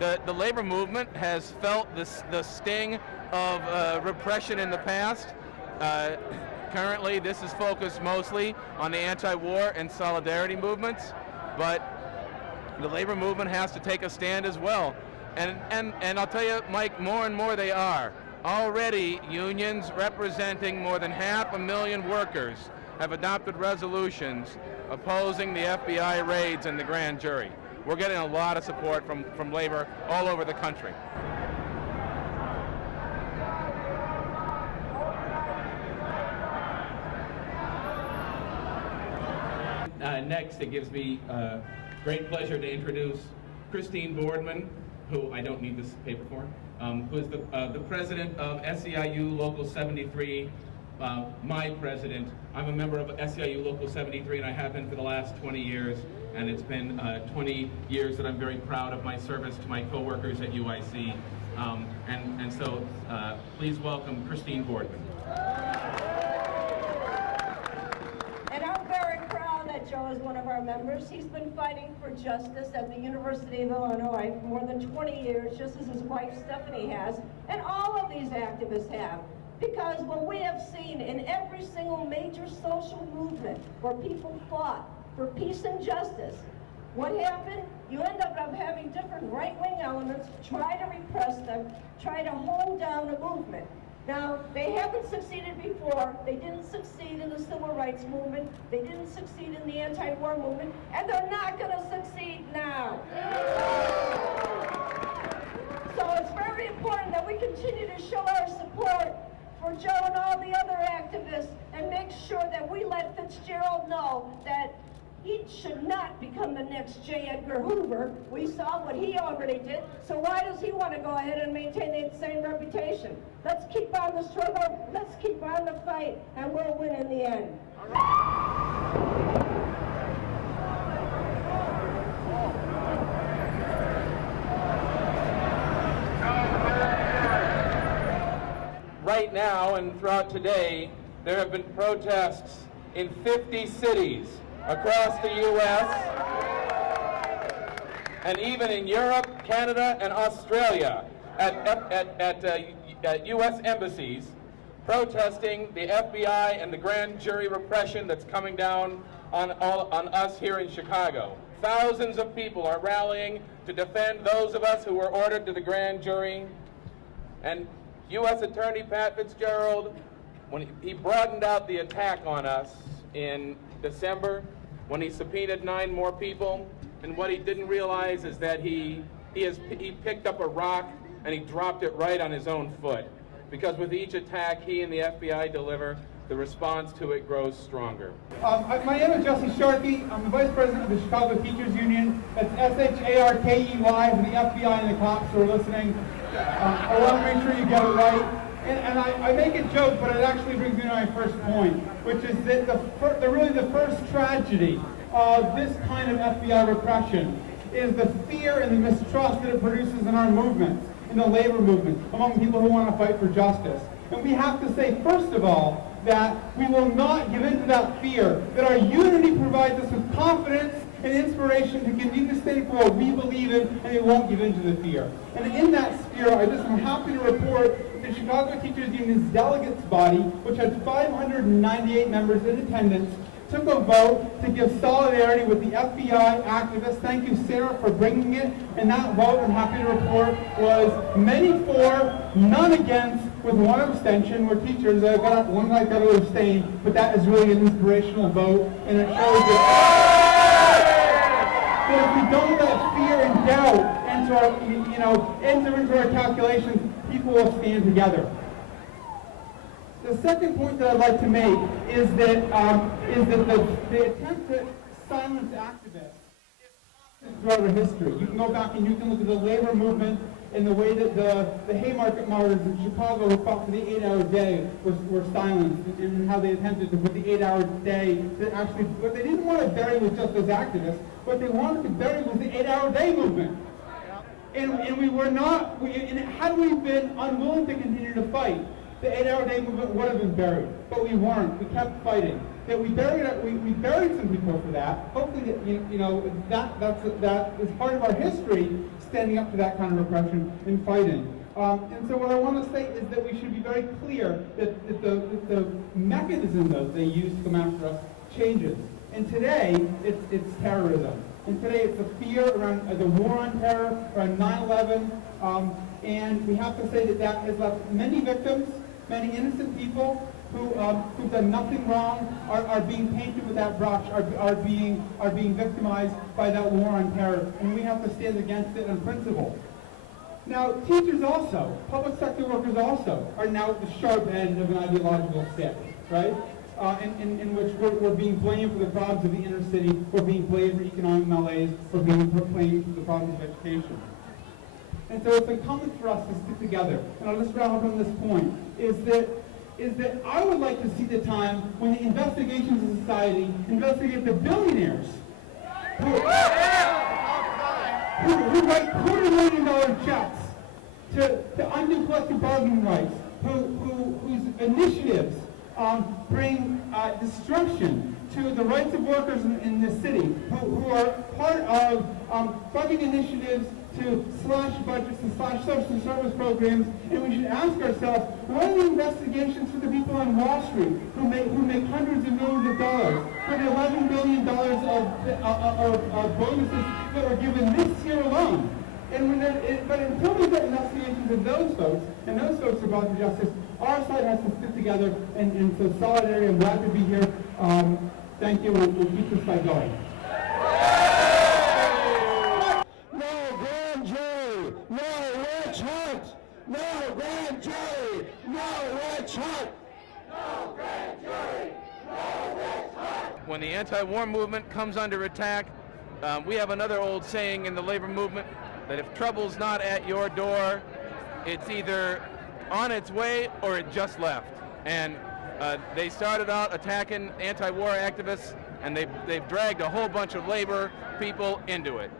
The labor movement has felt the sting of repression in the past. Currently, this is focused mostly on the anti-war and solidarity movements, but the labor movement has to take a stand as well. And I'll tell you, Mike, more and more they are. Already, unions representing more than 500,000 workers have adopted resolutions opposing the FBI raids and the grand jury. We're getting a lot of support from labor all over the country. Next, it gives me great pleasure to introduce Christine Boardman, who I don't need this paper for, who is the president of SEIU Local 73, my president. I'm a member of SEIU Local 73, and I have been for the last 20 years, and it's been 20 years that I'm very proud of my service to my coworkers at UIC. And so please welcome Christine Boardman. And I'm very proud that Joe is one of our members. He's been fighting for justice at the University of Illinois for more than 20 years, just as his wife Stephanie has, and all of these activists have. Because what we have seen in every single major social movement where people fought for peace and justice, what happened? You end up having different right-wing elements try to repress them, try to hold down the movement. Now, they haven't succeeded before. They didn't succeed in the civil rights movement. They didn't succeed in the anti-war movement, and they're not going to succeed now. So it's very important that we continue to show our support for Joe and all the other activists and make sure that we let Fitzgerald know that he should not become the next J. Edgar Hoover. We saw what he already did, so why does he want to go ahead and maintain the same reputation? Let's keep on the struggle, let's keep on the fight, and we'll win in the end. Right now and throughout today, there have been protests in 50 cities across the U.S. and even in Europe, Canada, and Australia at U.S. embassies protesting the FBI and the grand jury repression that's coming down on us here in Chicago. Thousands of people are rallying to defend those of us who were ordered to the grand jury. And U.S. Attorney Pat Fitzgerald, when he broadened out the attack on us in December, when he subpoenaed 9 more people, and what he didn't realize is that he picked up a rock and he dropped it right on his own foot. Because with each attack he and the FBI deliver, the response to it grows stronger. My name is Jesse Sharkey. I'm the Vice President of the Chicago Teachers Union. That's S-H-A-R-K-E-Y for the FBI and the cops who are listening. I want to make sure you get it right. And I make a joke, but it actually brings me to my first point, which is that really the first tragedy of this kind of FBI repression is the fear and the mistrust that it produces in our movement, in the labor movement, among people who want to fight for justice. And we have to say, first of all, that we will not give in to that fear, that our unity provides us with confidence and inspiration to continue to stand for what we believe in, and we won't give in to the fear. And in that sphere, I'm happy to report that the Chicago Teachers Union's delegates body, which had 598 members in attendance, took a vote to give solidarity with the FBI activists. Thank you, Sarah, for bringing it. And that vote, I'm happy to report, was many for, none against, with 1 abstention. We're teachers. One guy got to abstain, but that is really an inspirational vote, and it shows that if we don't let fear and doubt enter into our calculations, people will stand together. The second point that I'd like to make is that the attempt to silence activists is constant throughout our history. You can go back and you can look at the labor movement and the way that the Haymarket martyrs in Chicago who fought for the 8-hour day were silenced, and how they attempted to put the 8-hour day to actually, what they didn't want to bury was just those activists. What they wanted to bury was the 8-hour day movement. And we were not, and had we been unwilling to continue to fight, the 8-hour day movement would have been buried. But we weren't. We kept fighting. that we buried some people for that. Hopefully, that is part of our history, standing up to that kind of repression and fighting. And so what I want to say is that we should be very clear that the mechanism that they use to come after us changes. And today, it's terrorism. And today, it's the fear around the war on terror, around 9/11. And we have to say that has left many victims, many innocent people who've done nothing wrong are being painted with that brush, are being victimized by that war on terror. And we have to stand against it on principle. Now, teachers also, public sector workers also, are now at the sharp end of an ideological stick, right? In which we're being blamed for the problems of the inner city, we're being blamed for economic malaise, we're being blamed for the problems of education. And so it's incumbent for us to stick together. And I'll just wrap up on this point, is that I would like to see the time when the investigations in society investigate the billionaires who write $250,000 checks to undo collective bargaining rights, whose initiatives bring destruction to the rights of workers in this city, who are part of funding initiatives to slash budgets and slash social service programs. And we should ask ourselves, what are the investigations for the people on Wall Street who make hundreds of millions of dollars, for the $11 billion of bonuses that were given this year alone? But until we get investigations of those folks, and those folks are brought to justice, our side has to stick together, and so solidarity, I'm glad to be here. Thank you, we'll keep this fight going. No grand jury, no witch hunt! No grand jury, no witch hunt! No grand jury, no witch hunt! When the anti-war movement comes under attack, we have another old saying in the labor movement, that if trouble's not at your door, it's either on its way or it just left. And they started out attacking anti-war activists, and they've dragged a whole bunch of labor people into it.